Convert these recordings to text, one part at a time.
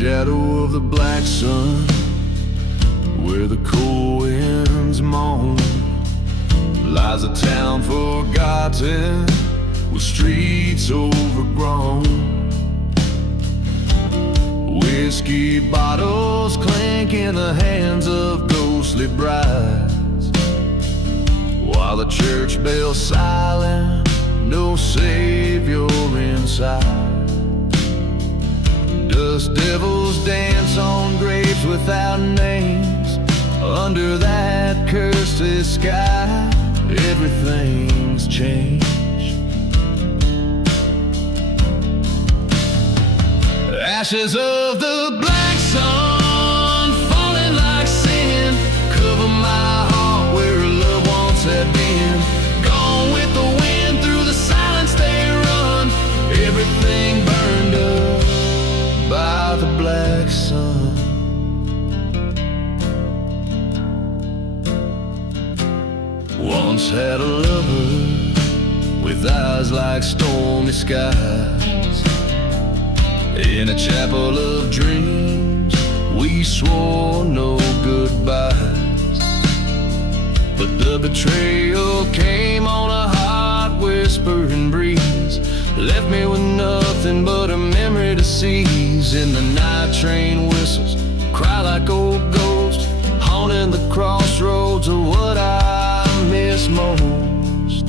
shadow of the black sun, where the cold winds moan, lies a town forgotten, with streets overgrown. Whiskey bottles clink in the hands of ghostly brides, while the church bell's silent, no savior inside. Dust devils dance on graves without names, under that cursed sky, everything's changed. Ashes of the black sun, falling like sin, cover my heart where love once had been. Gone with the wind, through the silence they run, everything burned up by the black sun. Once had a lover with eyes like stormy skies. In a chapel of dreams, we swore no goodbyes. But the betrayal came on a hot whispering breeze, left me with nothing but a memory to seize. In the night train whistles cry like old ghosts, haunting the crossroads of what I miss most.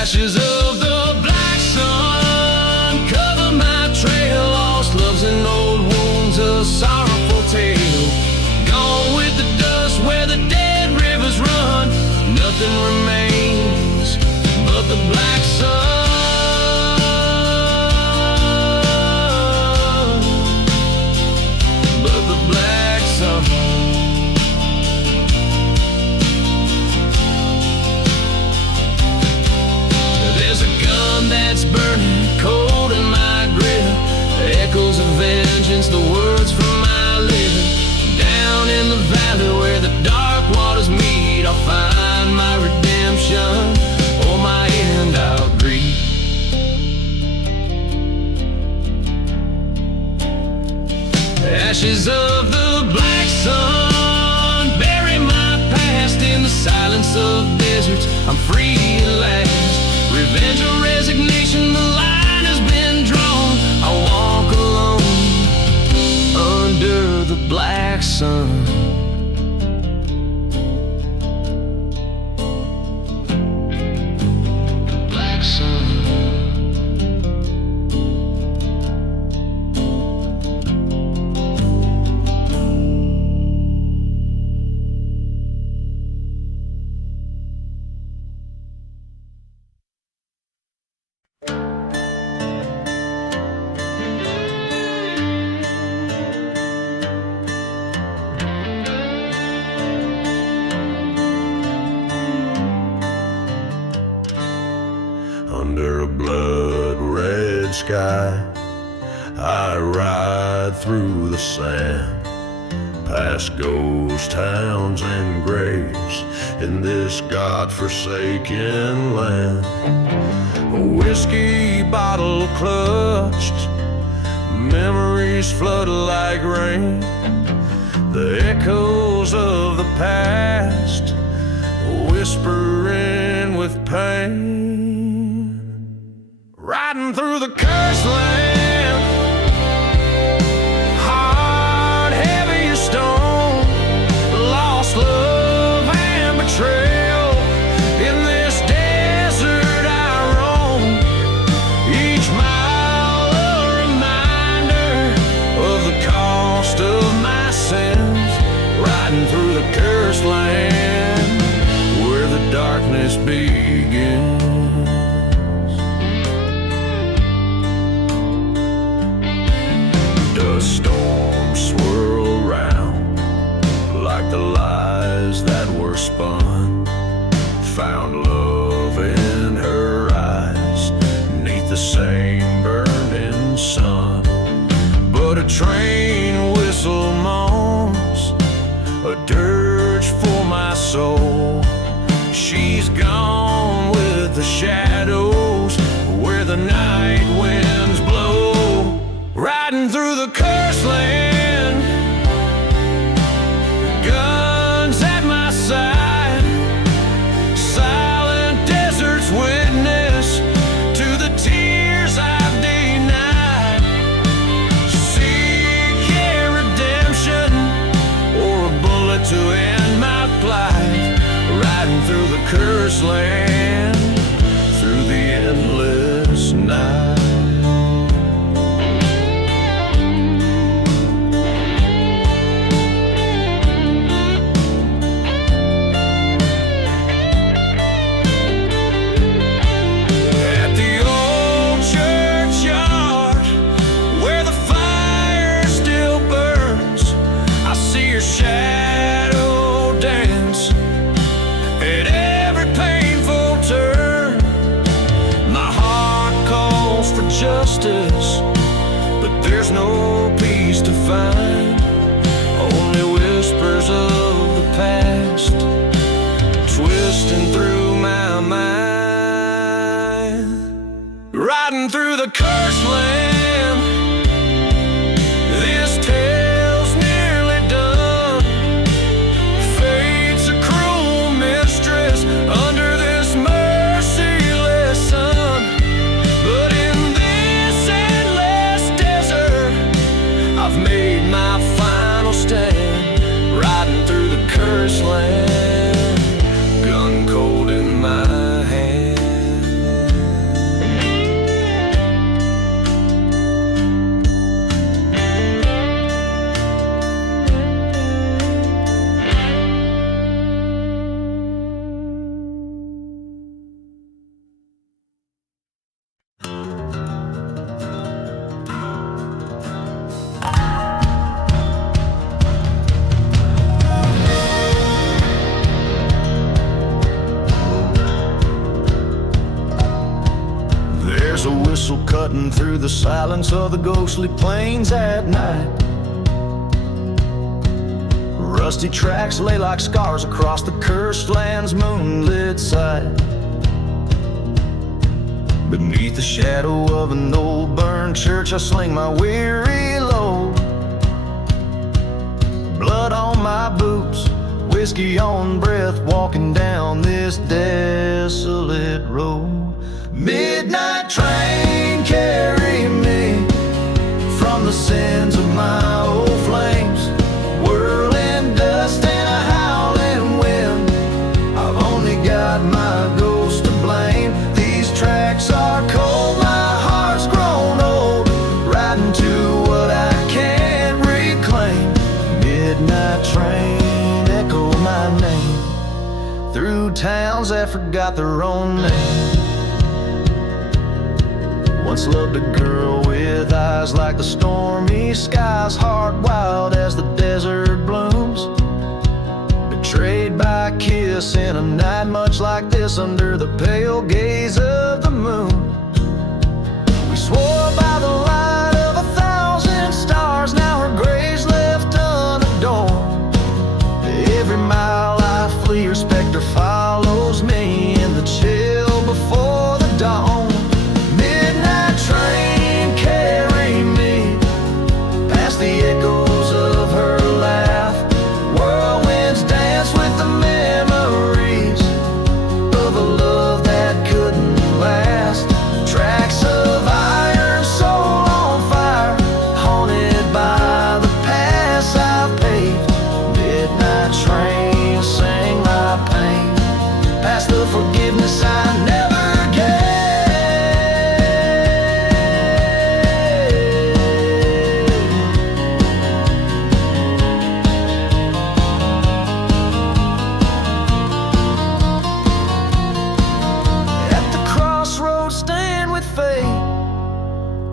Ashes of the black sun, cover my trail, lost loves and old wounds, a sorrowful tale. Gone with the dust where the dead rivers run, nothing remains but the black sun. But the black sun. There's a gun that's burning cold in my grip, echoes of vengeance, the words from my lips. Down in the valley where the dark waters meet, I'll find my redemption or my end I'll greet. Ashes of the black sun, bury my past in the silence of deserts. I'm free at last. Revenge or resignation, the line has been drawn. I walk alone under the black sun. The black sun. Under a blood-red sky, I ride through the sand, past ghost towns and graves in this God-forsaken land. A whiskey bottle clutched, memories flood like rain, the echoes of the past whispering with pain. Riding through the cursed land, heart heavy as stone, lost love and betrayal. In this desert I roam, each mile a reminder of the cost of my sins. Riding through the cursed land, where the darkness begins. Storms swirl round like the lies that were spun. Found love in her eyes, neath the same burning sun. But a train whistle moans, a dirge for my soul. She's gone with the shadows, where the night cursed land through the endless night. Justice, but there's no peace to find. Only whispers of the past twisting through my mind. Riding through the cursed land, this tale's nearly done. Fate's a cruel mistress under this merciless sun. But I've made my final stand, riding through the cursed land, gun cold in my hand. There's a whistle cutting through the silence of the ghostly plains at night. Rusty tracks lay like scars across the cursed land's moonlit side. Beneath the shadow of an old burned church, I sling my weary load. Blood on my boots, whiskey on breath, walking down this desolate road. Midnight train, carry me from the sins of my old flames. Whirling dust and a howling wind, I've only got my ghost to blame. These tracks are cold, my heart's grown old, riding to what I can't reclaim. Midnight train, echo my name through towns that forgot their own name. Once loved a girl with eyes like the stormy skies, heart wild as the desert blooms. Betrayed by a kiss in a night much like this, under the pale gaze of the moon. We swore by the light of 1,000 stars, now her grave's left unadorned. Every mile I flee, her specter follows me in the chill before the dawn. Train, carry me past the echoes of her laugh. Whirlwinds dance with the memories of a love that couldn't last. Tracks of iron, soul on fire, haunted by the past I've paved. Midnight train, sing my pain past the forgiveness I never gave.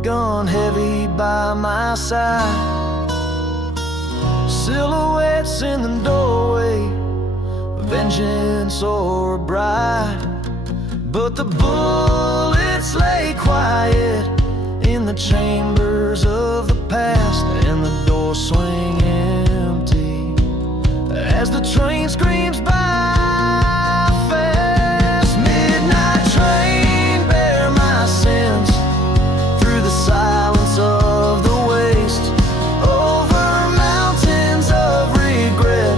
Gone heavy by my side, silhouettes in the doorway, vengeance or a bride. But the bullets lay quiet in the chambers of the past, and the doors swing empty as the train screams by fast. Midnight train, bear my sins through the silence of the waste, over mountains of regret,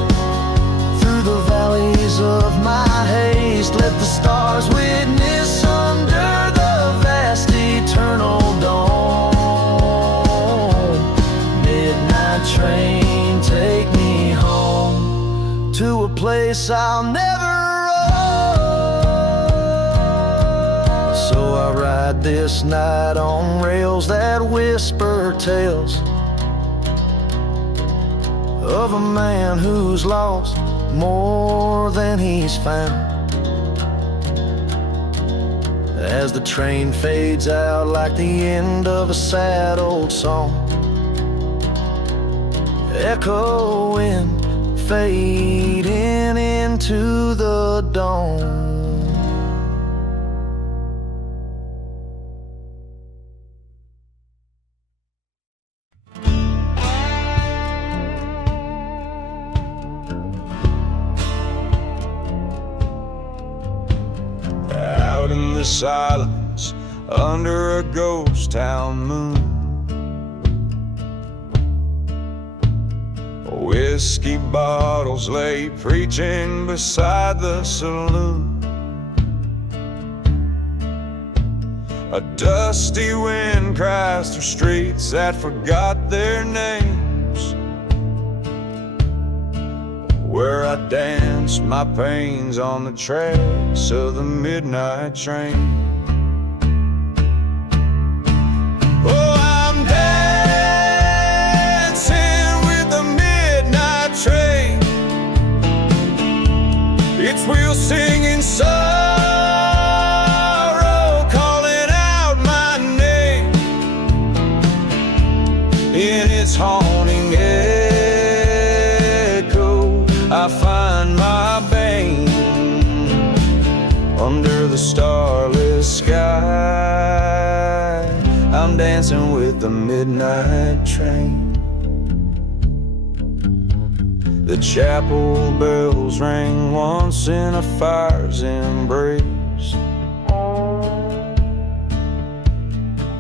through the valleys of my haste. Let the stars witness under the vast eternal dawn. Midnight train, take me home to a place I'll never roam. I'll ride this night on rails that whisper tales of a man who's lost more than he's found. As the train fades out like the end of a sad old song, echoing, fading into the dawn. Out in the silence, under a ghost town moon, whiskey bottles lay preaching beside the saloon. A dusty wind cries through streets that forgot their names, where I dance my pains on the tracks of the midnight train. Oh, I'm dancing with the midnight train, its wheels singing sorrow, calling out my name. In its haunting echo, I find my bane under the starless sky. I'm dancing with the midnight train. The chapel bells rang once in a fire's embrace,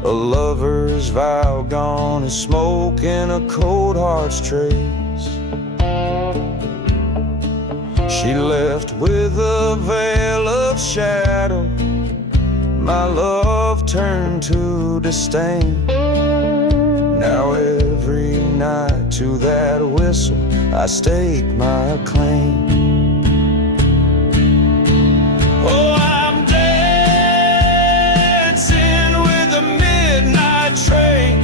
a lover's vow gone as smoke in a cold heart's trace. She left with a veil of shadow, my love turned to disdain. Now every night to that whistle I stake my claim. Oh, I'm dancing with the midnight train,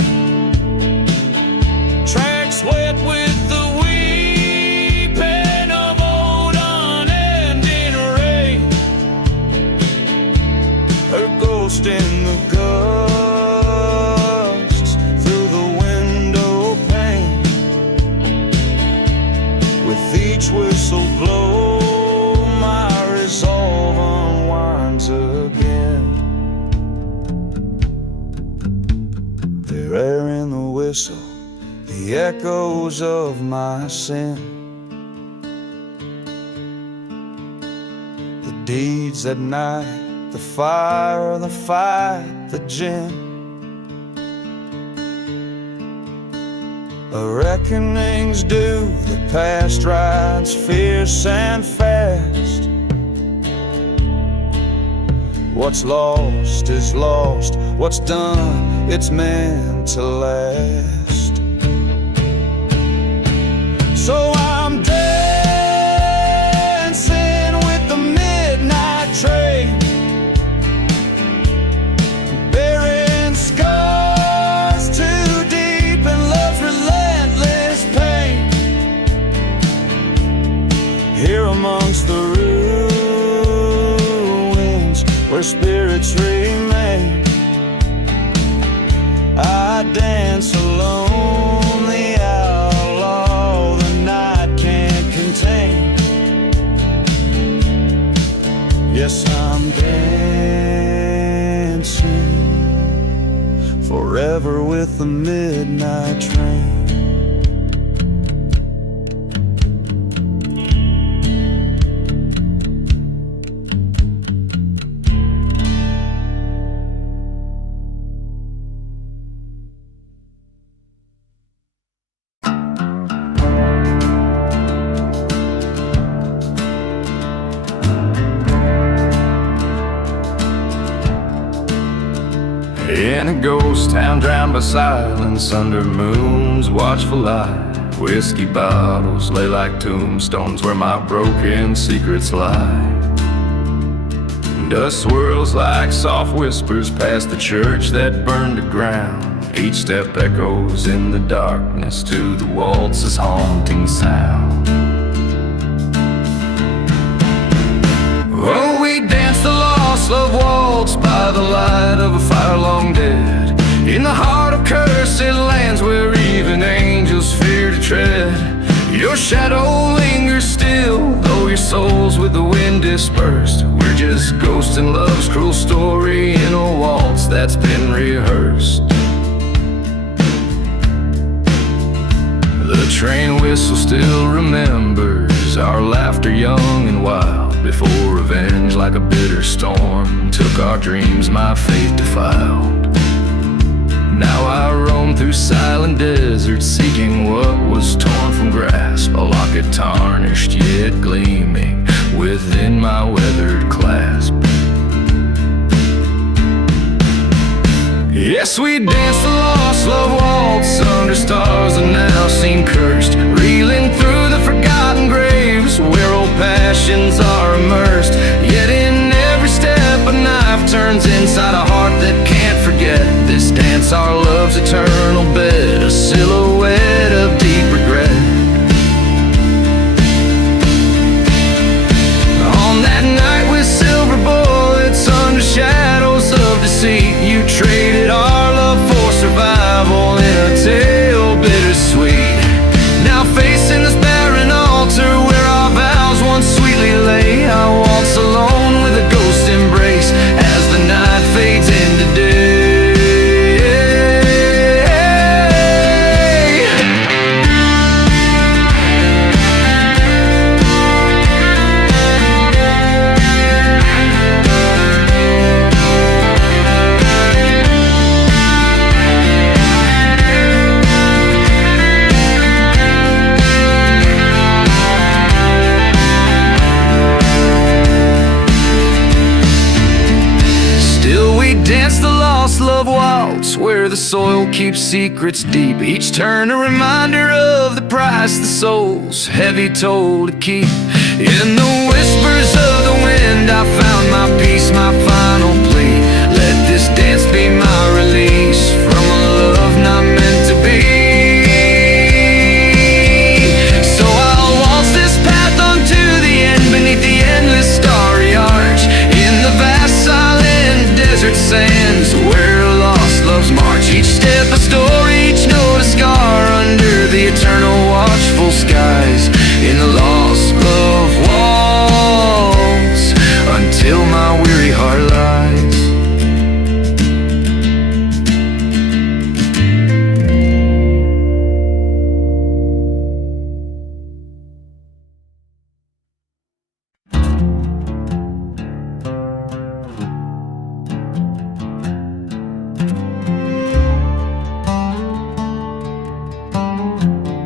tracks wet with the weeping of old unending rain. Her ghost in the gusts through the window pane. With each whistle blow, my resolve unwinds again. There in the whistle, the echoes of my sin, the deeds at night, the fire, the fight, the gin. A reckoning's due, the past rides fierce and fast. What's lost is lost, what's done, it's meant to last. So I'm dancing with the midnight train, bearing scars too deep in love's relentless pain. Here amongst the ruins where spirits remain, I dance alone, the outlaw the night can't contain. Yes, I'm dancing forever with the midnight train. In a ghost town drowned by silence, under moon's watchful eye, whiskey bottles lay like tombstones where my broken secrets lie. Dust swirls like soft whispers past the church that burned to ground. Each step echoes in the darkness to the waltz's haunting sound. Oh, we danced the lost love waltz by the light of a fire long dead, in the heart of cursed lands where even angels fear to tread. Your shadow lingers still, though your soul's with the wind dispersed. We're just ghosts in love's cruel story in a waltz that's been rehearsed. The train whistle still remembers our laughter young and wild, before revenge like a bitter storm took our dreams my faith defiled. Now I roam through silent deserts, seeking what was torn from grasp, a locket tarnished yet gleaming within my weathered clasp. Yes, we danced the lost love waltz under stars that now seem cursed, reeling through the forgotten graves where old passions are immersed. Yet in every step a knife turns inside a heart that can't forget this dance, our love's eternal bed, a silhouette of deep regret. On that night with silver bullets under shadows of deceit, you traded our love for survival in a tale bittersweet. Now facing this barren altar where our vows once sweetly lay, I waltz alone with a ghost embrace as the night fades into day. Dance the lost love waltz where the soil keeps secrets deep, each turn a reminder of the price the soul's heavy toll to keep. In the whispers of the wind I found my peace, my final plea. Let this dance be my release from a love not meant to be. So I'll waltz this path unto the end beneath the endless starry arch, in the vast silent desert sands where lost loves march. Each step a story, each note a scar under the eternal watchful skies, in the lost love waltz until my weary heart lies.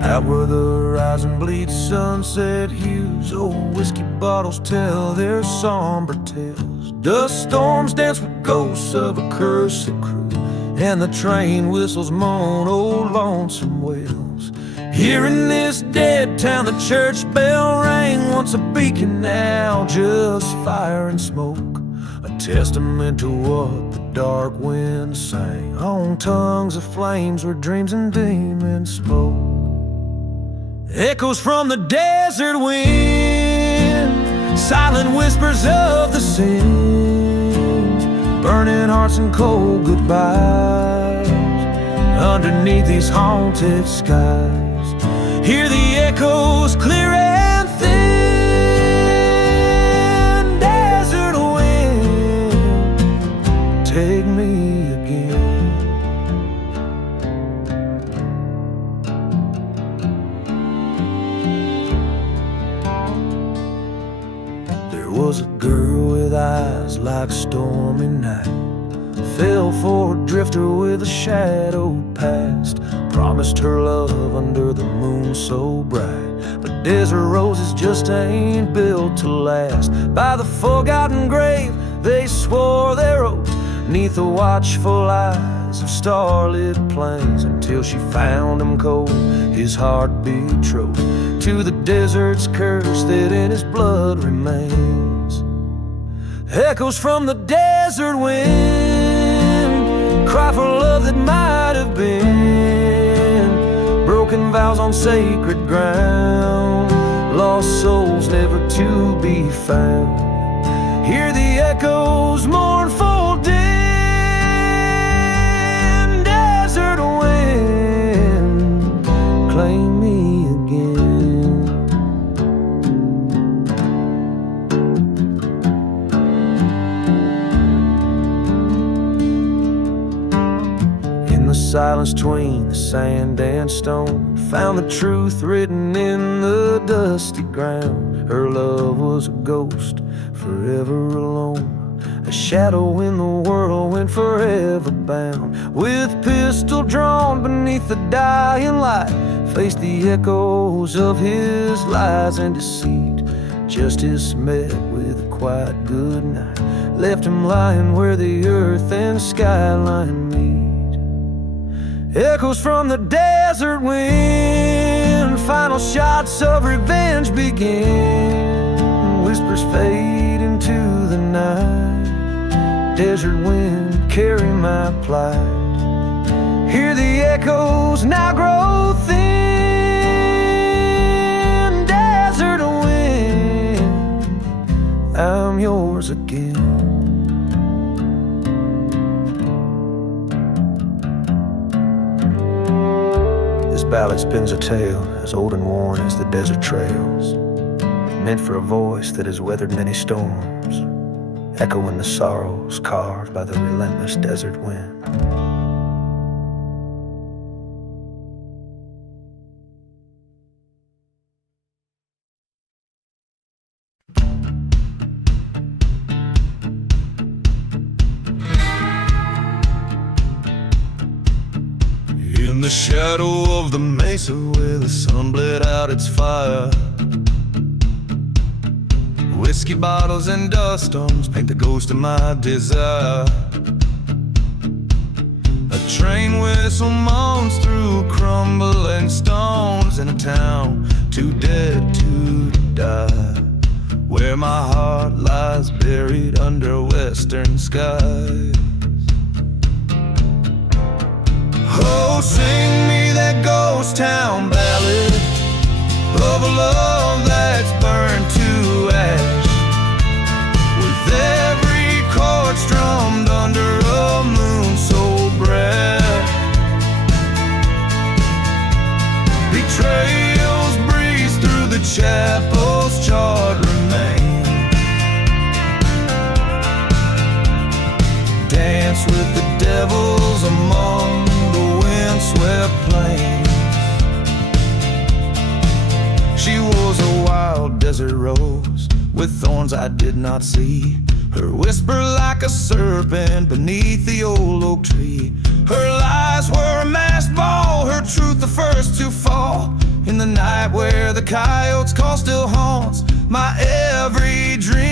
Out where the horizon bleeds sunset hues, old whiskey bottles tell their somber tales. Dust storms dance with ghosts of a cursed crew, and the train whistles moan old lonesome wails. Here in this dead town the church bell rang, once a beacon, now just fire and smoke, a testament to what the dark wind sang on tongues of flames where dreams and demons spoke. Echoes from the desert wind, silent whispers of the sins, burning hearts and cold goodbyes underneath these haunted skies. Hear the echoes clear and thin. Desert wind, take me again. Was a girl with eyes like stormy night, fell for a drifter with a shadow past, promised her love under the moon so bright, but desert roses just ain't built to last. By the forgotten grave they swore their oath, neath the watchful eyes of starlit plains, until she found him cold, his heart betrothed to the desert's curse that in his blood remains. Echoes from the desert wind cry for love that might have been. Broken vows on sacred ground, lost souls never to be found. Hear the echoes mournful dim. Desert wind, claim me again. In the silence between the sand and stone, found the truth written in the dusty ground. Her love was a ghost, forever alone, a shadow in the whirlwind, forever bound. With pistol drawn beneath the dying light, faced the echoes of his lies and deceit. Justice met with a quiet good night, left him lying where the earth and skyline meet. Echoes from the desert wind, final shots of revenge begin. Whispers fade into the night, desert wind, carry my plight. Hear the echoes now grow thin. Desert wind, I'm yours again. This ballad spins a tale as old and worn as the desert trails, meant for a voice that has weathered many storms, echoing the sorrows carved by the relentless desert wind. In the shadow of the mesa where the sun bled out its fire, whiskey bottles and dust storms paint the ghost of my desire. A train whistle moans through crumbling stones in a town too dead to die, where my heart lies buried under western skies. Oh, sing me that ghost town ballad of a love that's burned to ash, with every chord strummed under a moon so bright. Betrayals breeze through the chapel's charred remains, dance with the devils among the windswept plains. She was a wild desert rose with thorns I did not see, her whisper like a serpent beneath the old oak tree. Her lies were a masked ball, her truth the first to fall, in the night where the coyotes call still haunts my every dream.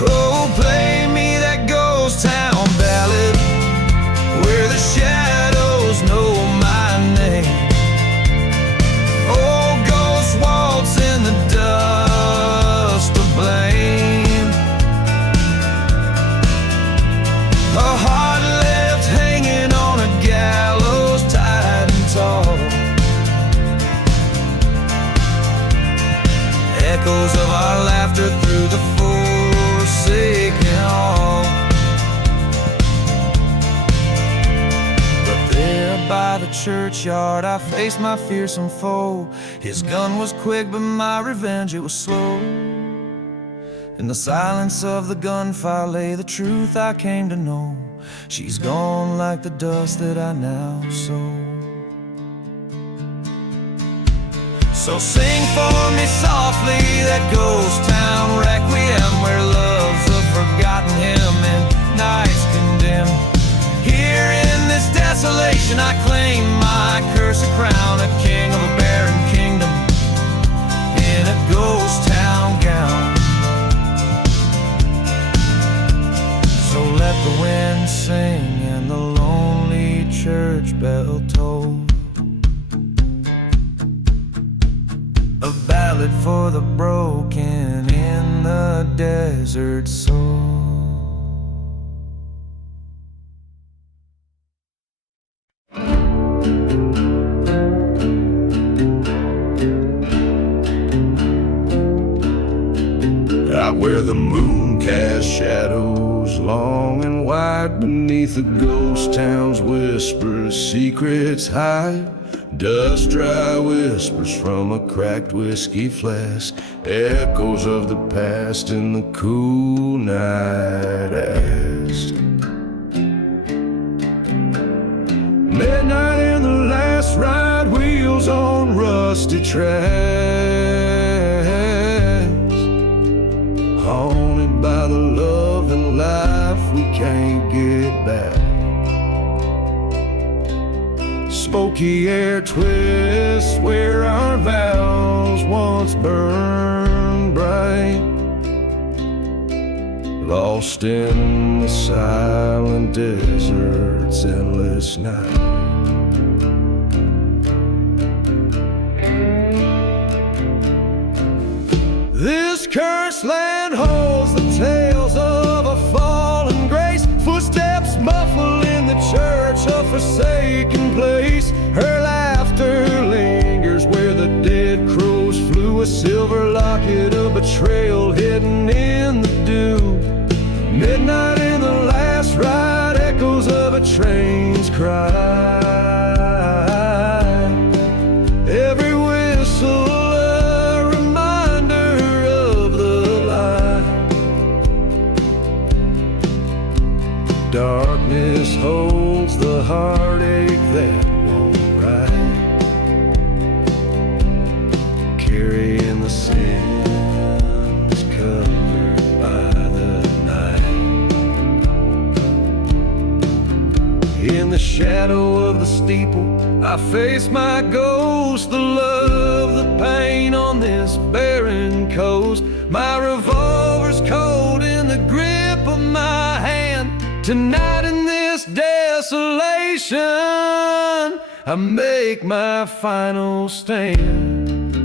Oh, play me that ghost town ballad where the shadows know my name. Oh, ghost waltz in the dust of blame, a heart left hanging on a gallows tight and tall. Echoes of our laughter through the forsaken hall. By the churchyard I faced my fearsome foe. His gun was quick but my revenge it was slow. In the silence of the gunfire lay the truth I came to know. She's gone like the dust that I now sow. So sing for me softly that ghost town requiem, where love's a forgotten hymn and nights condemned. Here in this desolation I claim my cursed crown, a king of a barren kingdom in a ghost town gown. So let the wind sing and the lonely church bell toll, a ballad outlet for the broken in the desert soul. Out where the moon casts shadows long and wide, beneath the ghost town's whispers secrets hide. Dust dry whispers from a cracked whiskey flask, echoes of the past in the cool night asked. Midnight in the last ride, wheels on rusty tracks, haunted by the love and life we can't get back. Smoky air twists where our vows once burned bright, lost in the silent desert's endless night. This cursed land holds the tales of a fallen grace, footsteps muffle in the church, a forsaken place. Her laughter lingers where the dead crows flew, a silver locket of betrayal hidden in the dew. Midnight in the last ride, echoes of a train's cry. Every whistle a reminder of the lie. Darkness holds the heartache that won't right, carrying the sins covered by the night. In the shadow of the steeple, I face my ghost, the love, the pain on this barren coast. My revolver's cold in the grip of my hand. Tonight in this desolation, I make my final stand.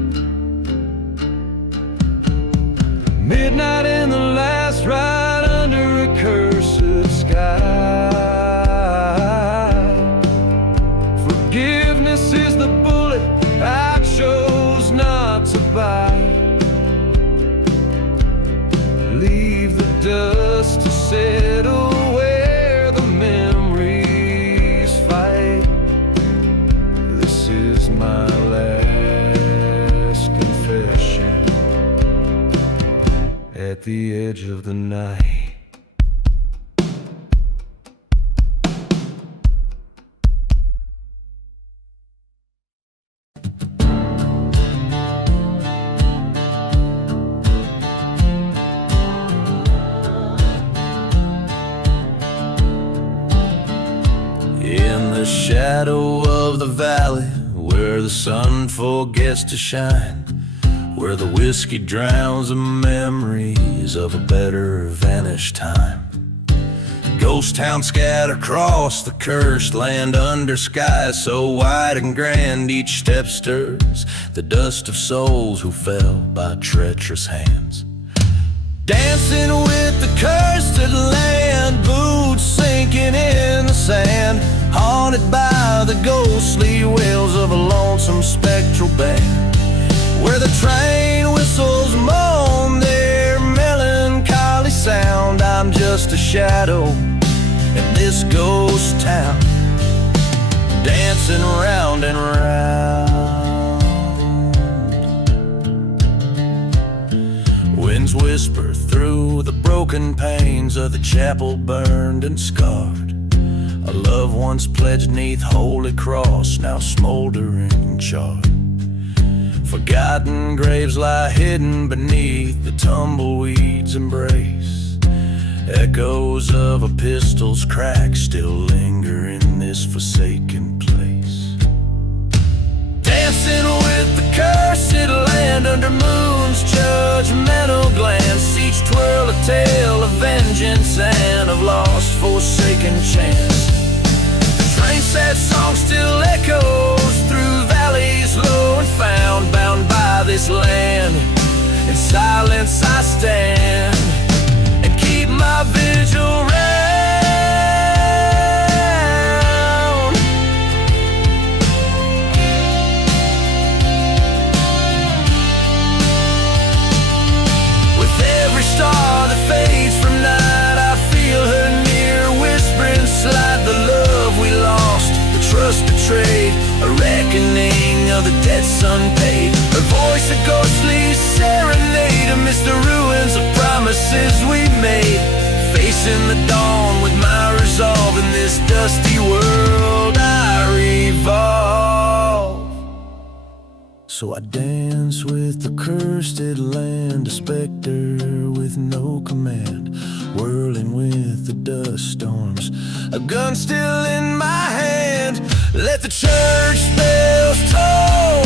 Midnight in the last ride under a cursed sky. Forgiveness is the bullet I chose not to buy. Leave the dust to settle where the memories fight. This is my last confession at the edge of the night. In the shadow of the valley, where the sun forgets to shine, where the whiskey drowns the memories of a better vanished time. Ghost towns scatter across the cursed land under skies so wide and grand, each step stirs the dust of souls who fell by treacherous hands. Dancing with the cursed land, boots sinking in the sand, haunted by the ghostly wails of a lonesome spectral band, where the train whistles moan their melancholy sound. I'm just a shadow in this ghost town, dancing round and round. Winds whisper through the broken panes of the chapel burned and scarred. A love once pledged neath holy cross, now smoldering charred. Forgotten graves lie hidden beneath the tumbleweed's embrace. Echoes of a pistol's crack still linger in this forsaken place. Dancing with the cursed land under moon's judgmental glance, each twirl a tale of vengeance and of lost forsaken chance. The train sad song still echoes through valleys low and found, bound by this land of the debts unpaid. Her voice a ghostly serenade amidst the ruins of promises we made. Facing the dawn with my resolve, in this dusty world I revolve. So I dance with the cursed land, a specter with no command, whirling with the dust storms, a gun still in my hand. Let the church bells toll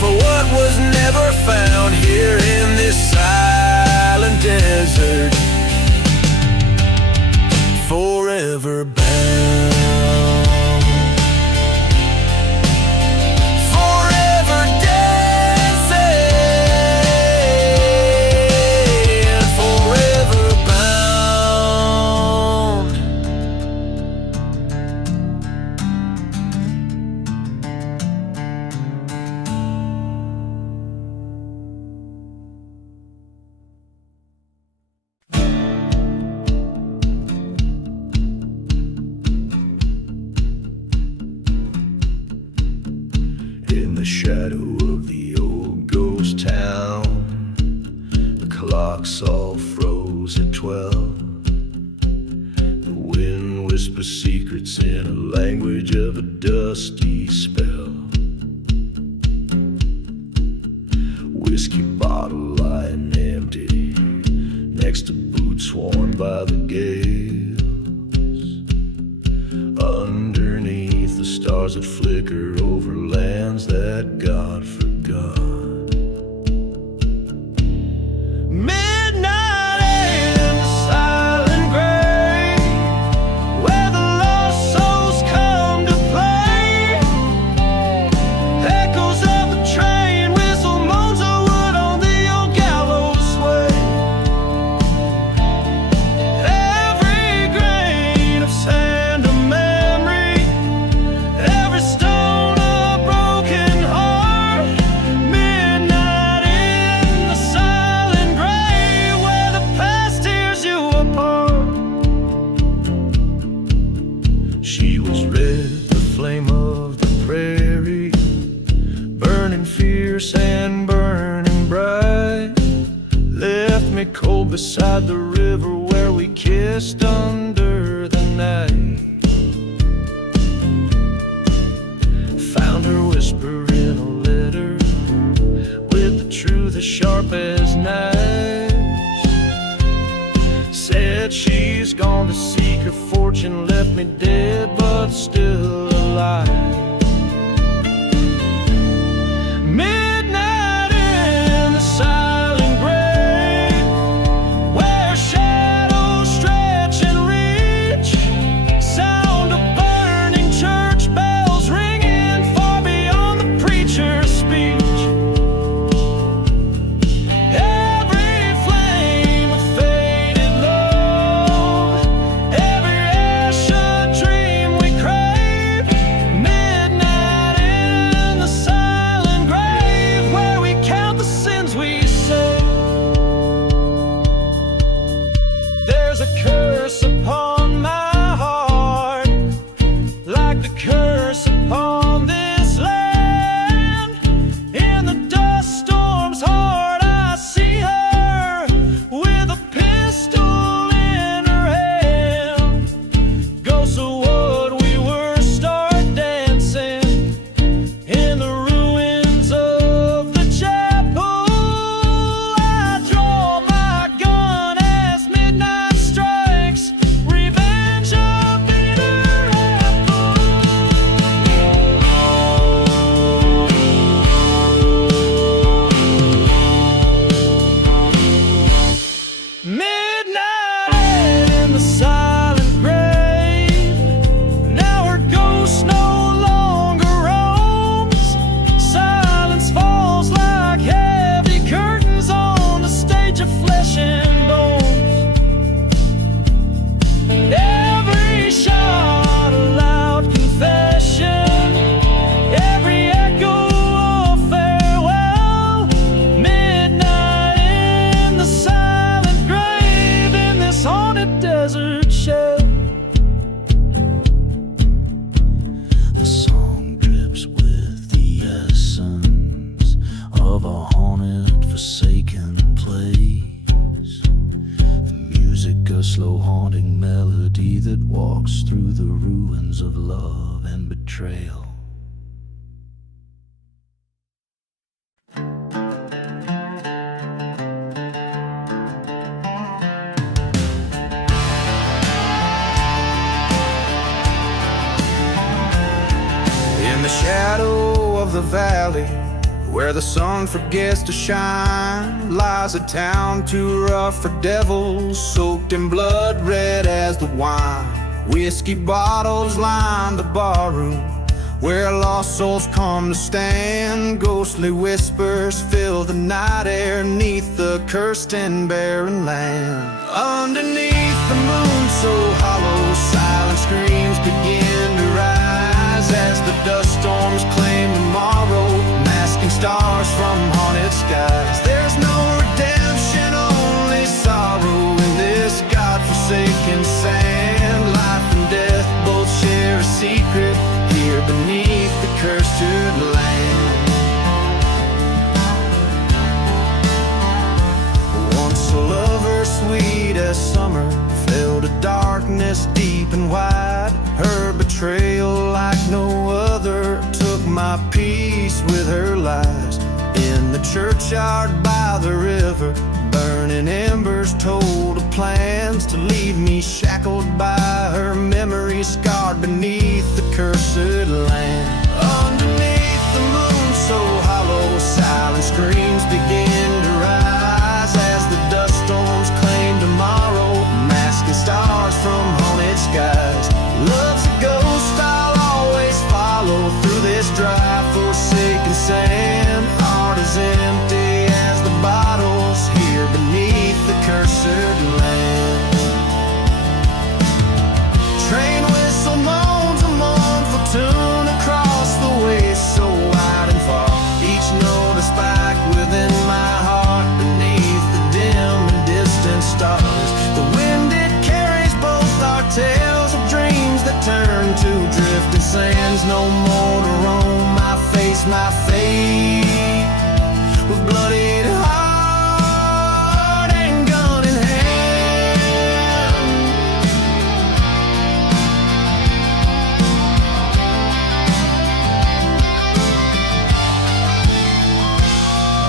for what was never found here in this silent desert, forever bound. In the shadow of the old ghost town, the clocks all froze at 12. The wind whispers secrets in a language of a dusty spell. Whiskey bottle lying empty next to boots worn by the gales. Underneath the stars that flicker over lands that God forgot. Midnight in the silent grave, where the lost souls come to play. Echoes of a train whistle, moans of wood on the old gallows way. Every grain of sand a memory, every stone a broken heart. Midnight in the silent grave, where the past tears you apart. She was red, the flame of the prairie, burning fierce and burning bright. Left me cold beside the river where we kissed under the night. Found her whisper in a letter, with the truth as sharp as knives. Said she's gone to seek her fortune, left me dead but still alive. Midnight in the silent grave, where shadows stretch and reach. Sound of burning church bells ringing far beyond the preacher's speech. Every flame of faded love, every ash a dream we crave. the ruins of love and betrayal. In the shadow of the valley, where the sun forgets to shine, lies a town too rough for devils, soaked in blood red as the wine. Whiskey bottles line the barroom, where lost souls come to stand. Ghostly whispers fill the night air, neath the cursed and barren land. Underneath the moon so hollow, silent screams begin to rise, as the dust storms claim tomorrow, masking stars from haunted skies. There's no redemption, only sorrow in this God-forsaken sand. Life and death both share a secret here beneath the cursed land. Once a lover sweet as summer fell to darkness deep and wide. Her betrayal like no other took my peace with her lies. In the churchyard by the river, burning embers told of plans to leave me shackled by her memory, scarred beneath the cursed land. Underneath the moon so hollow, silent screams begin to rise, as the dust storms claim tomorrow, masking stars from haunted skies. Love's a ghost I'll always follow through this dry, forsaken sand. Heart is empty as the bottles here beneath the cursed land. Train whistle moans a mournful tune across the waste so wide and far. Each note a spike within my heart beneath the dim and distant stars. The wind it carries both our tales of dreams that turn to drifting sands. No more to roam, I face my fate with bloodied heart and gun in hand.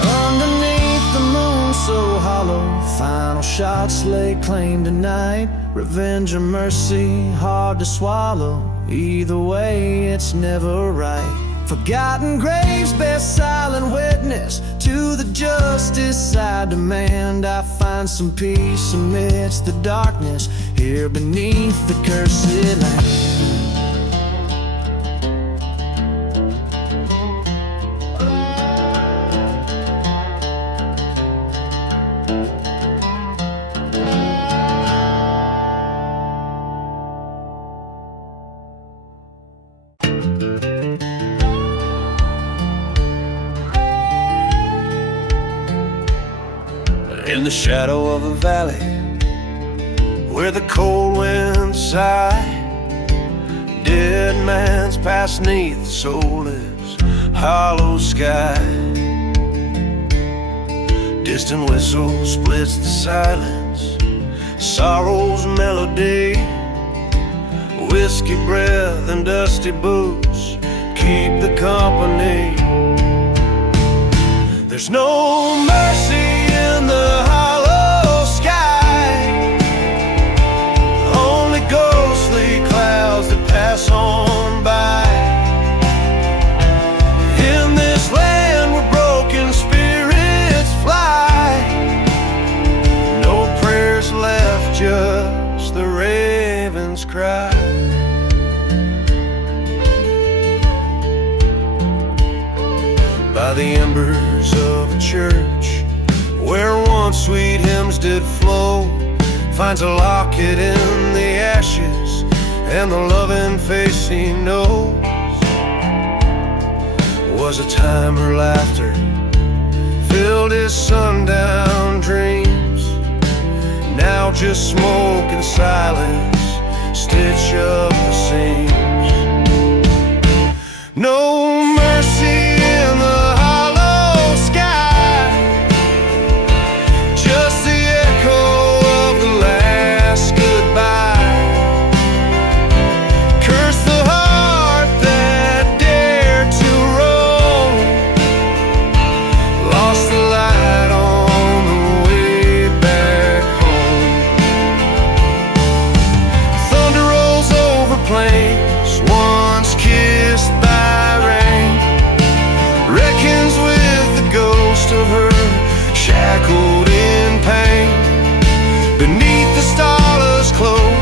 Underneath the moon so hollow, final shots lay claim tonight. Revenge or mercy, hard to swallow. Either way, it's never right. Forgotten graves bear silent witness to the justice I demand. I find some peace amidst the darkness here beneath the cursed land. In the shadow of a valley, where the cold winds sigh, dead man's past neath the soulless hollow sky. Distant whistle splits the silence, sorrow's melody. Whiskey breath and dusty boots keep the company. There's no mercy in the hollow sky, only ghostly clouds that pass on by. In this land where broken spirits fly, no prayers left, just the raven's cry. By the embers of a church where once sweet hymns did flow, finds a locket in the ashes and the loving face he knows. Was a time her laughter filled his sundown dreams. Now just smoke and silence stitch up the seams. No mercy in the hollow sky, just the echo of the last goodbye. once kissed by rain, reckons with the ghost of her shackled in pain. Beneath the starless cloak,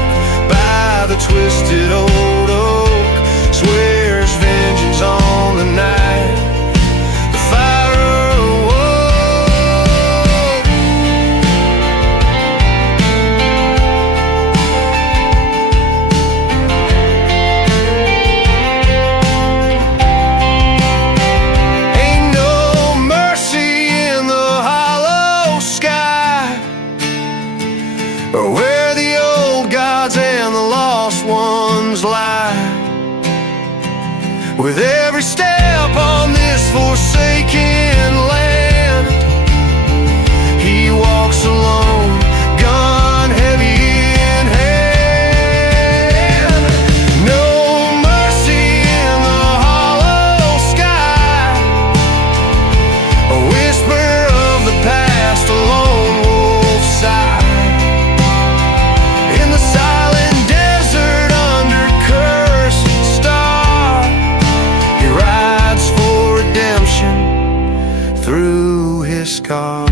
by the twisted old oak, swears vengeance on the night the fire awoke. Ain't no mercy in the hollow sky, or where the old gods and the lost ones lie. With every step on this forsaken land, he walks alone, gun heavy in hand. No mercy in the hollow sky, a whisper of the past, a lone wolf sigh. In the silent desert under cursed star, he rides for redemption through his scars.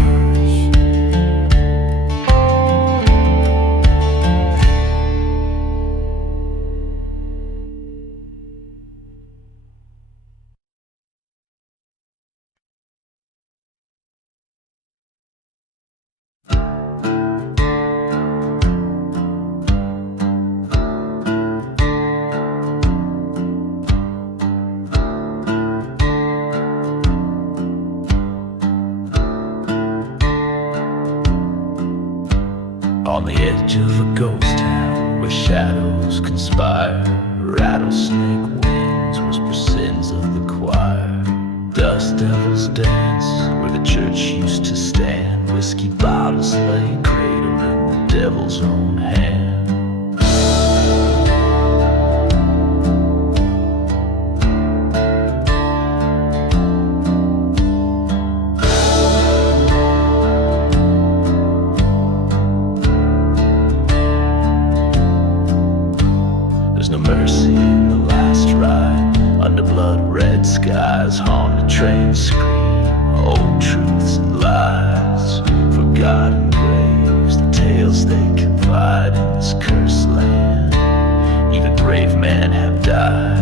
On the edge of a ghost town where shadows conspire, rattlesnake winds whisper sins of the choir. Dust devils dance where the church used to stand. Whiskey bottles lay cradled in the devil's own hand. No mercy in the last ride. Under blood-red skies, haunted trains scream old truths and lies. Forgotten graves, the tales they confide in this cursed land. Even brave men have died.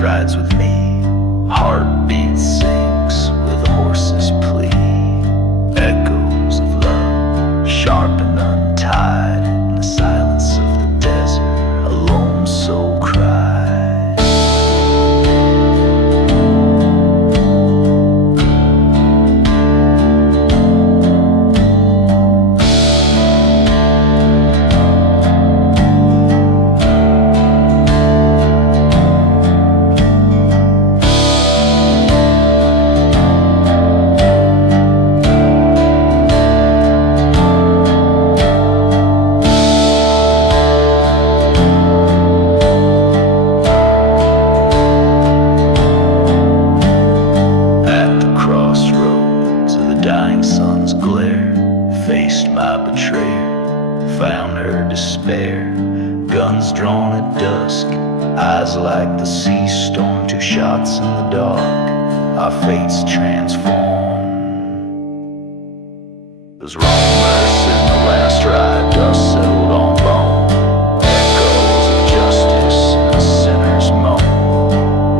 Rides with me, heartbeat sinks with a horse's plea. Echoes of love, sharp and untied, in the silence of the desert, a lone soul cries. Eyes like the sea storm, 2 shots in the dark, our fates transform. There's wrong mercy in the last ride, dust settled on bone. Echoes of justice and a sinner's moan.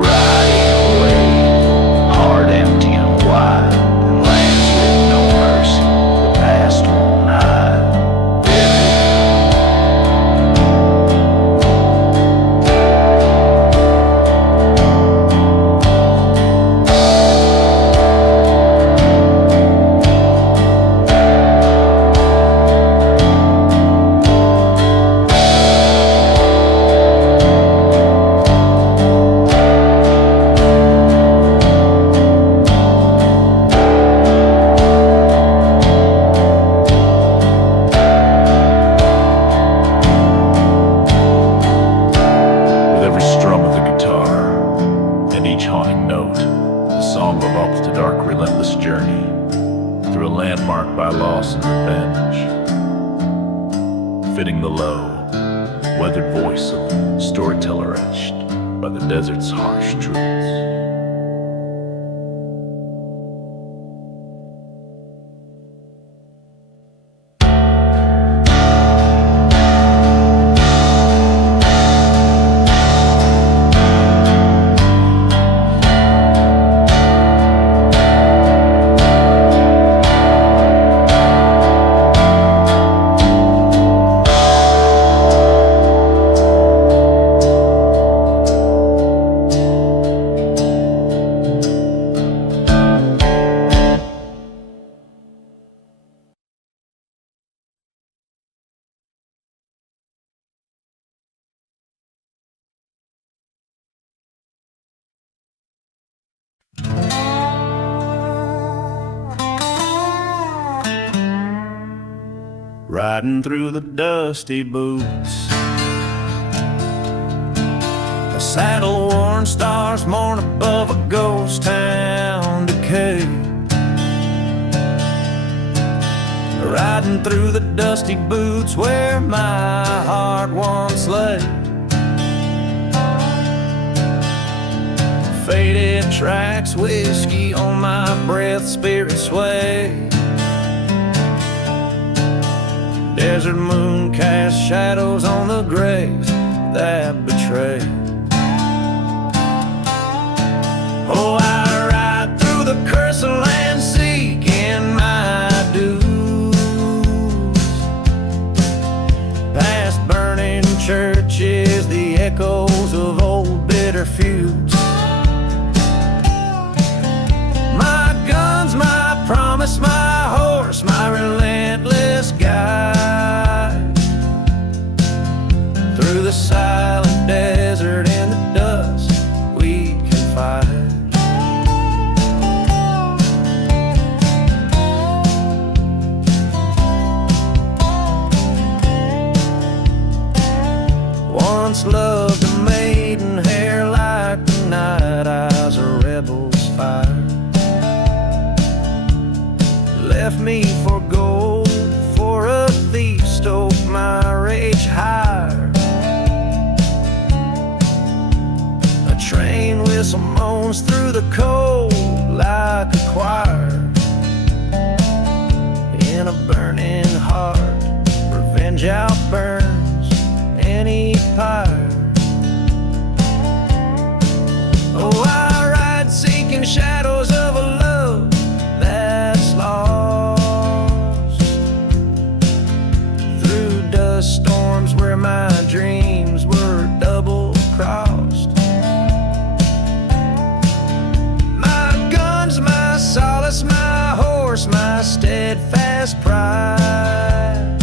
Riding away, heart empty and wide, and lands with no mercy through a land marked by loss and revenge, fitting the low, weathered voice of storyteller etched by the desert's harsh truths. Riding through the dusty boots, the saddle-worn stars mourn above a ghost town decay. Riding through the dusty boots where my heart once lay. Faded tracks, whiskey on my breath, spirit sway. Desert moon cast shadows on the graves that betray. Oh, I ride through the cursed land seeking my dues, past burning churches, the echoes of old bitter feuds. My guns, my promise, my horse, my relentless guide through the silent desert and the dust we confide. Once loved a maiden hair like the night eyes a rebel's fire. Left me for gold, for a thief stoked my rage higher. A train whistle moans through the cold like a choir. In a burning heart, revenge outburns any pyre. Oh, I ride seeking shadows of a love that's lost, through dust storms where my dreams were double-crossed. My guns, my solace, my horse, my steadfast pride.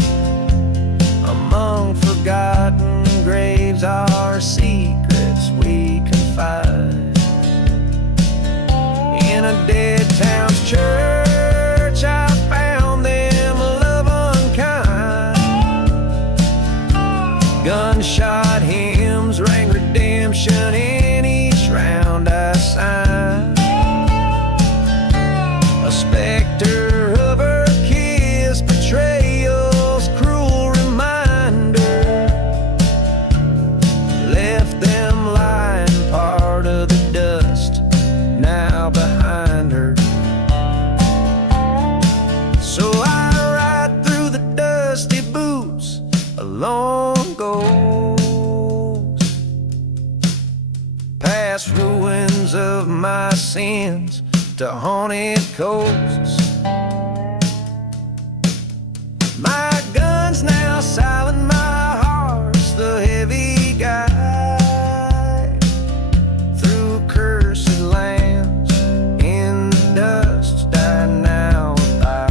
Among forgotten graves our secrets we confide. In a dead town's church I found them love unkind. Gunshot hymns rang redemption in each round I signed. A specter of her kiss, betrayal's cruel reminder, left them lying part of the dust now behind her. So I ride through the dusty boots along ghosts, past ruins of my sins to haunted coasts. My guns now silent, my heart's the heavy guide through cursed lands in the dust I now abide.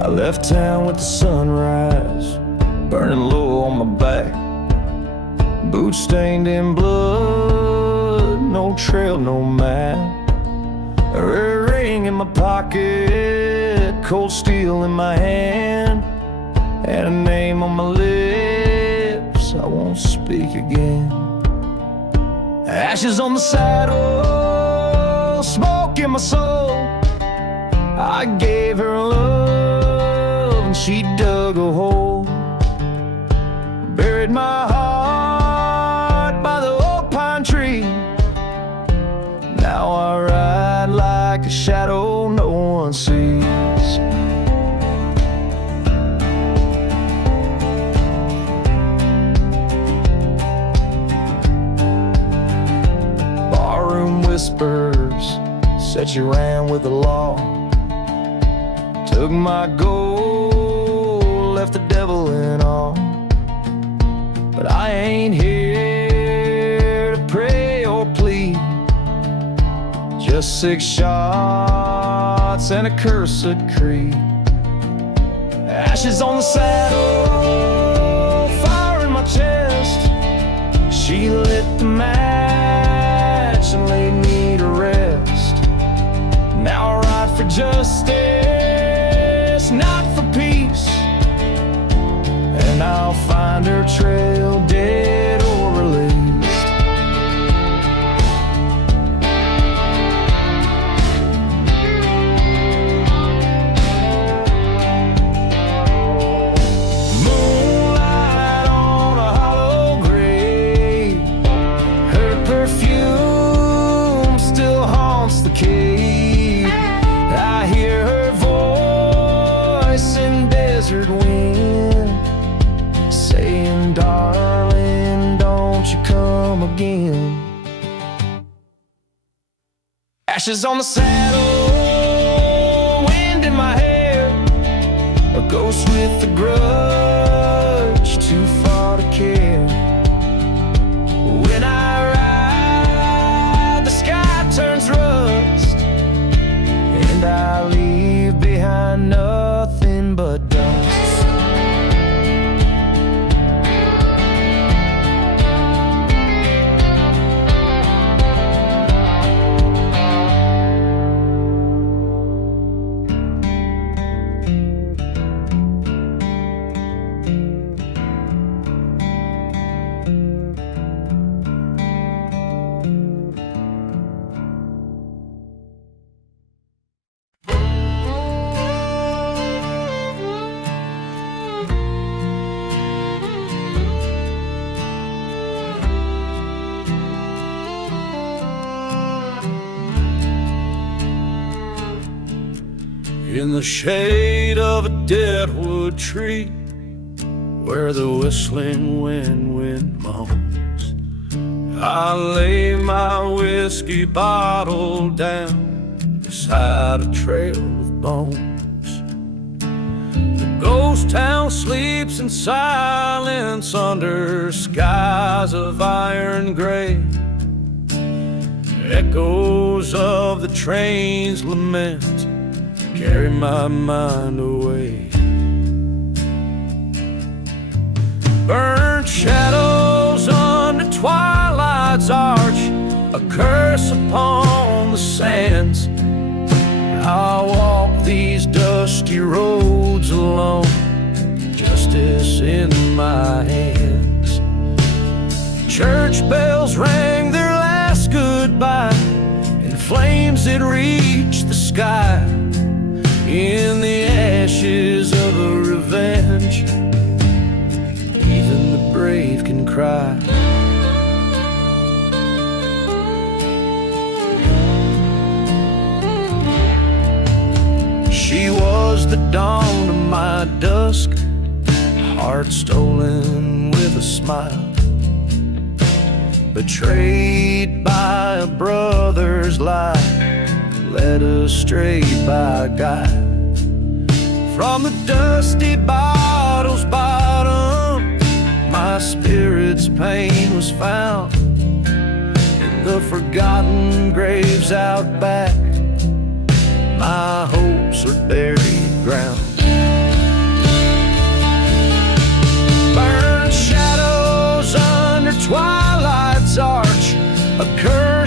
I left town with the sunrise, burning low on my back. Boots stained in blood, no trail, no map. A ring in my pocket, cold steel in my hand, and a name on my lips I won't speak again. Ashes on the saddle, smoke in my soul. I gave her love and she dug a hole, buried my heart by the old pine tree. Now I ride like a shadow no one sees. Barroom whispers said you ran with the law, took my gold, left the devil in awe. But I ain't here to pray or plead, just 6 shots and a cursed creed. Ashes on the saddle, fire in my chest. She lit the match and laid me to rest. Now I ride for justice, not for peace, and I'll find her trail dead or released. Moonlight on a hollow grave, her perfume still haunts the cave. I hear her voice in desert wind, saying, darling, don't you come again. Ashes on the saddle, wind in my hair, a ghost with a grudge, too far to care. When I ride, the sky turns rust, and I leave behind nothing but dust. In the shade of a deadwood tree, where the whistling wind moans, I lay my whiskey bottle down beside a trail of bones. The ghost town sleeps in silence under skies of iron gray. Echoes of the train's lament carry my mind away. Burnt shadows under twilight's arch, a curse upon the sands. I walk these dusty roads alone, justice in my hands. Church bells rang their last goodbye, and flames that reach the sky. In the ashes of a revenge, even the brave can cry. She was the dawn of my dusk, heart stolen with a smile, betrayed by a brother's lie, led astray by a guide. From the dusty bottle's bottom, my spirit's pain was found. In the forgotten graves out back, my hopes are buried ground.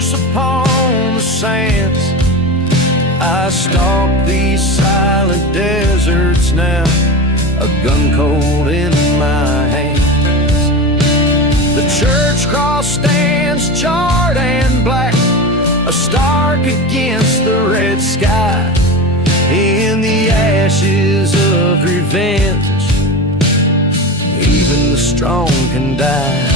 wash upon the sands. I stalk these silent deserts now, a gun cold in my hands. The church cross stands charred and black, a stark against the red sky. In the ashes of revenge, even the strong can die.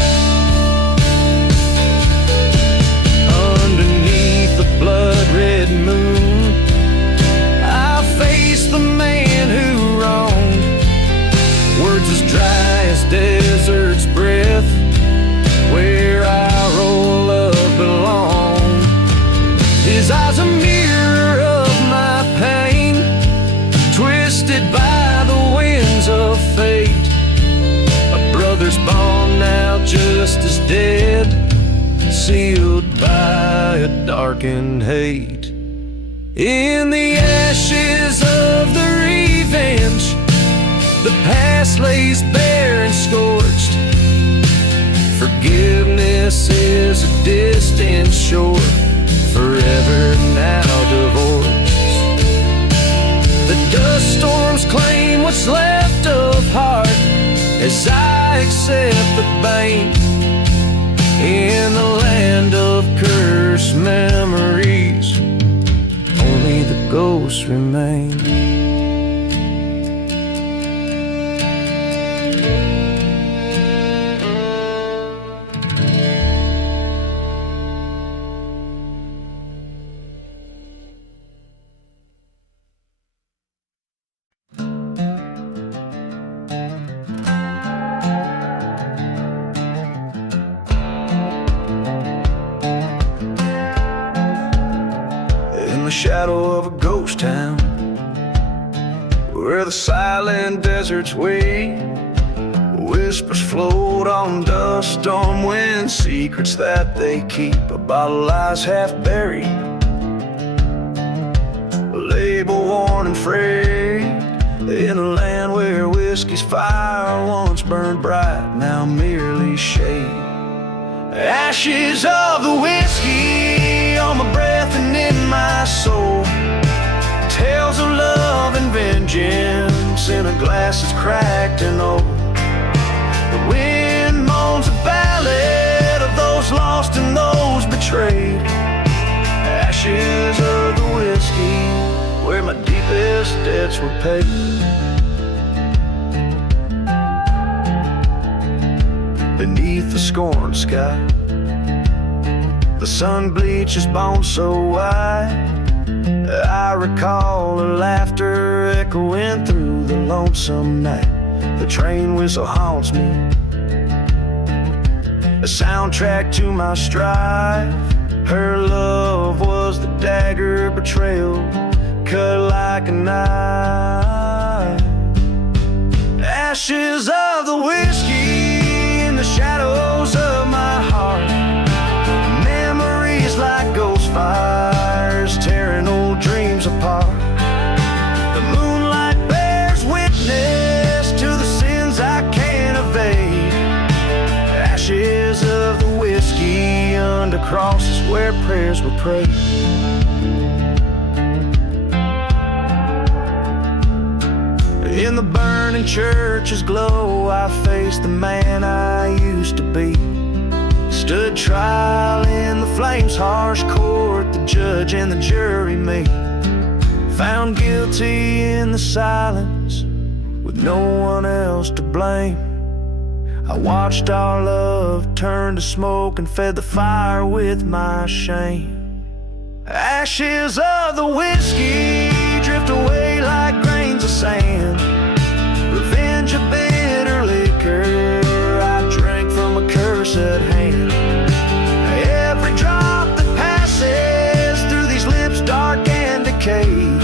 Underneath the blood-red moon, I face the man who wronged. Words as dry as desert's breath, where I roll up belong. His eyes a mirror of my pain, twisted by the winds of fate. A brother's bond now just as dead, sealed by a darkened hate. In the ashes of the revenge, the past lays bare and scorched. Forgiveness is a distant shore, forever now divorced. The dust storms claim what's left of heart, as I accept the bane. In the land of cursed memories, only the ghosts remain. The shadow of a ghost town, where the silent deserts wait. Whispers float on dust storm wind, secrets that they keep. A bottle lies half buried, a label worn and frayed. In a land where whiskey's fire once burned bright, now merely shade. Ashes of the whiskey on my breath and in my soul, tales of love and vengeance in a glass that's cracked and old. The wind moans a ballad of those lost and those betrayed. Ashes of the whiskey, where my deepest debts were paid. Beneath the scorned sky, the sun bleaches bones so white. I recall her laughter echoing through the lonesome night. The train whistle haunts me, a soundtrack to my strife. Her love was the dagger betrayal, cut like a knife. Ashes of the whiskey in the shadows of my heart, memories like ghost fires tearing old dreams apart. The moonlight bears witness to the sins I can't evade. Ashes of the whiskey under crosses where prayers were prayed. In the burning church's glow, I faced the man I used to be. Stood trial in the flames' harsh court, the judge and the jury me. Found guilty in the silence, with no one else to blame. I watched our love turn to smoke and fed the fire with my shame. Ashes of the whiskey drift away like grains of sand. Revenge a bitter liquor I drank from a cursed hand. Every drop that passes through these lips dark and decayed,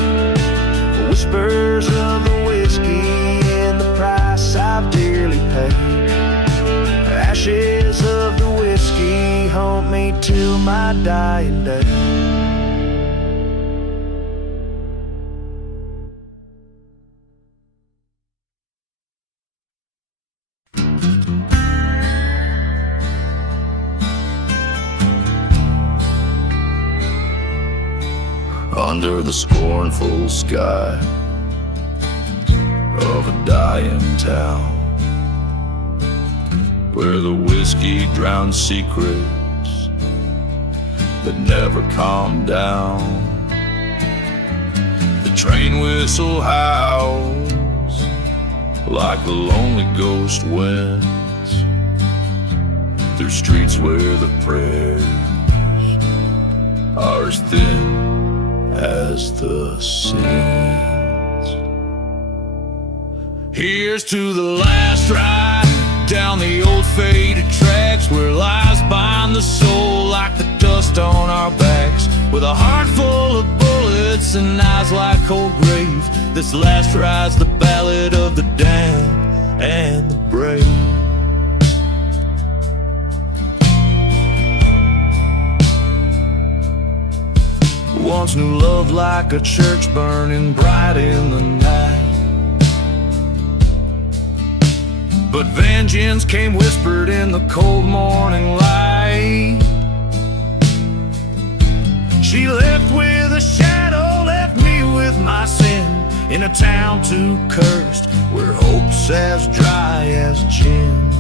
whispers of the whiskey and the price I've dearly paid. Ashes of the whiskey haunt me till my dying day. under the scornful sky of a dying town, where the whiskey drowns secrets that never calm down. The train whistle howls like the lonely ghost winds through streets where the prayers are as thin as the sins. Here's to the last ride down the old faded tracks, where lies bind the soul like the dust on our backs. With a heart full of bullets and eyes like cold graves, this last ride's the ballad of the damned and the brave. Once knew love like a church burning bright in the night, but vengeance came whispered in the cold morning light. She left with a shadow, left me with my sin, in a town too cursed, where hope's as dry as gin.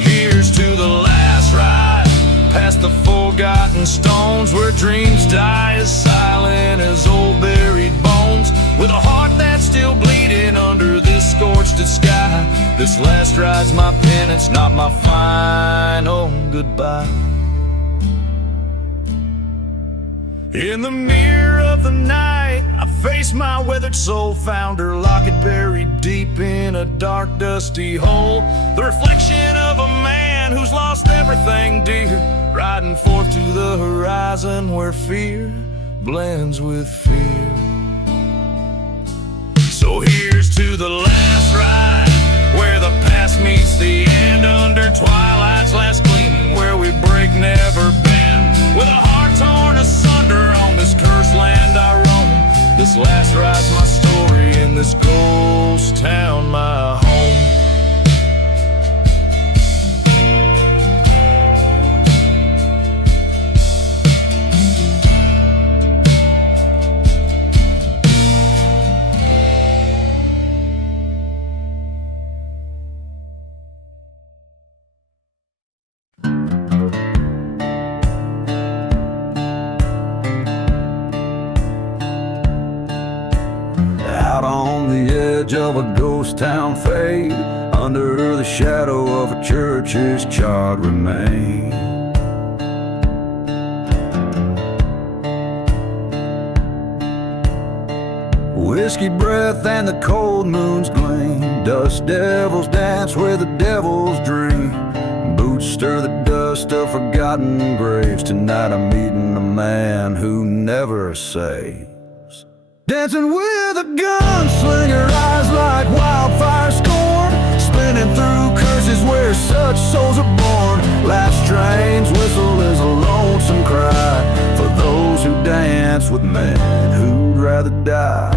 Here's to the last ride past the forgotten stones, where dreams die as silent as old buried bones. With a heart that's still bleeding under this scorched sky, this last ride's my penance, not my final goodbye. In the mirror of the night, I face my weathered soul, found her locket buried deep in a dark dusty hole. The reflection of a man who's lost everything dear, riding forth to the horizon where fear blends with fear. So here's to the last ride, where the past meets the end, under twilight's last gleaming, where we break, never bend. With a heart torn asunder on this cursed land I roam, this last ride's my story in this ghost town, my home. Of a ghost town fade, under the shadow of a church's charred remain. Whiskey breath and the cold moon's gleam, dust devils dance where the devils dream. Boots stir the dust of forgotten graves. Tonight I'm meeting a man who never saves. Dancing with a gunslinger, eyes like wildfire scorn, spinning through curses where such souls are born. Life's train's whistle is a lonesome cry for those who dance with men who'd rather die.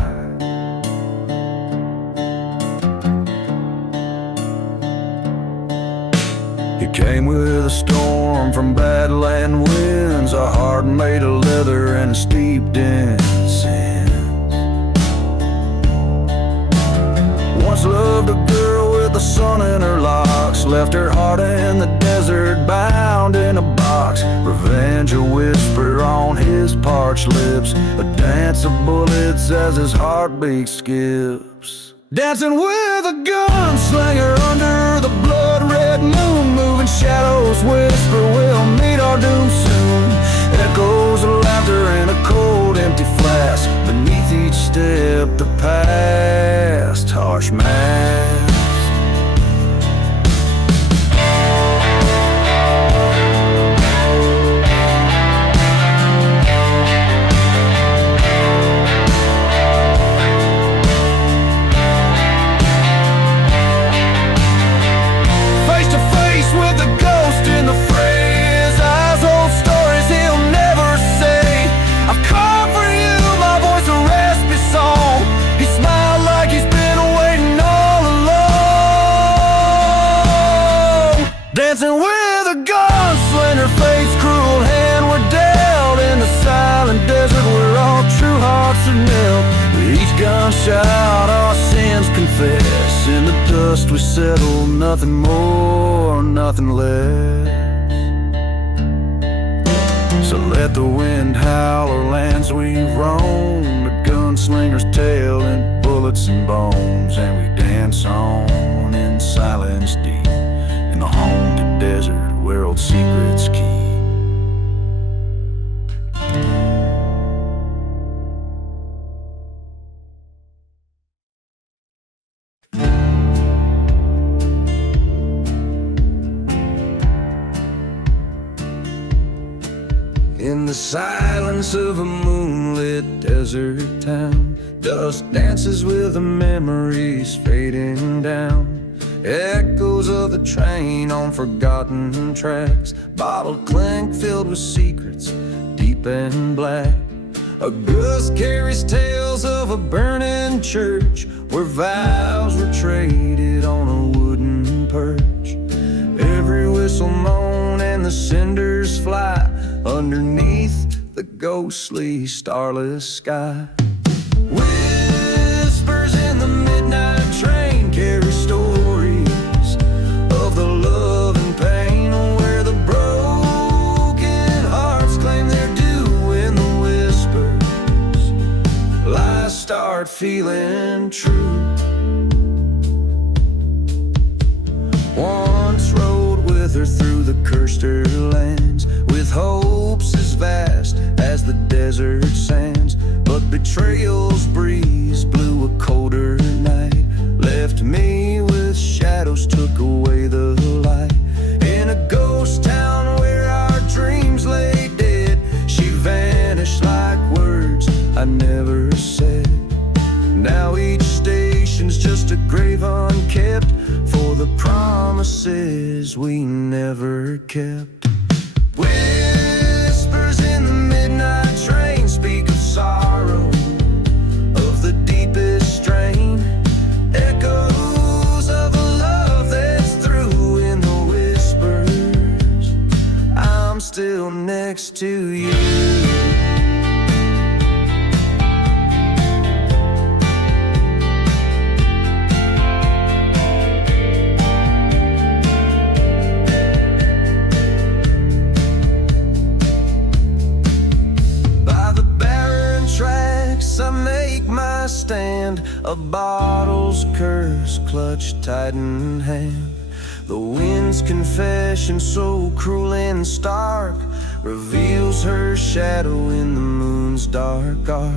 He came with a storm from badland winds, a heart made of leather and steeped in sin. Once loved a girl with the sun in her locks, left her heart in the desert bound in a box. Revenge a whisper on his parched lips, a dance of bullets as his heartbeat skips. Dancing with a gunslinger under the blood-red moon, moving shadows whisper we'll meet our doom soon. Echoes of laughter in a cold empty flask, beneath each step the past harsh mask. Dancing with a gunslinger, fate's cruel hand were dealt in the silent out, our sins confess. In the dust we settle, nothing more, nothing less. So let the wind howl our lands we roam, the gunslinger's tale and bullets and bones. And we dance on in silence deep, in the haunted desert where old secrets keep. In the silence of a moonlit desert town, dust dances with the memories fading down. Echoes of the train on forgotten tracks, bottled clink filled with secrets deep and black. A ghost carries tales of a burning church where vows were traded on a wooden perch. Every whistle moan and the cinders fly underneath the ghostly starless sky. Whispers in the midnight train carry stories of the love and pain, where the broken hearts claim their due in the whispers. Lies start feeling true. Once rode with her through the cursed lands, with hopes as vast as the desert sands. But betrayal's breeze blew a colder night, left me with shadows, took away the light. In a ghost town where our dreams lay dead, she vanished like words I never said. Now each station's just a grave unkept for the promises we never kept. Whispers in the midnight train speak of sorrow, of the deepest strain. Echoes of a love that's through in the whispers. I'm still next to you. I make my stand, a bottle's curse clutched tight in hand. The wind's confession, so cruel and stark, reveals her shadow in the moon's dark arc.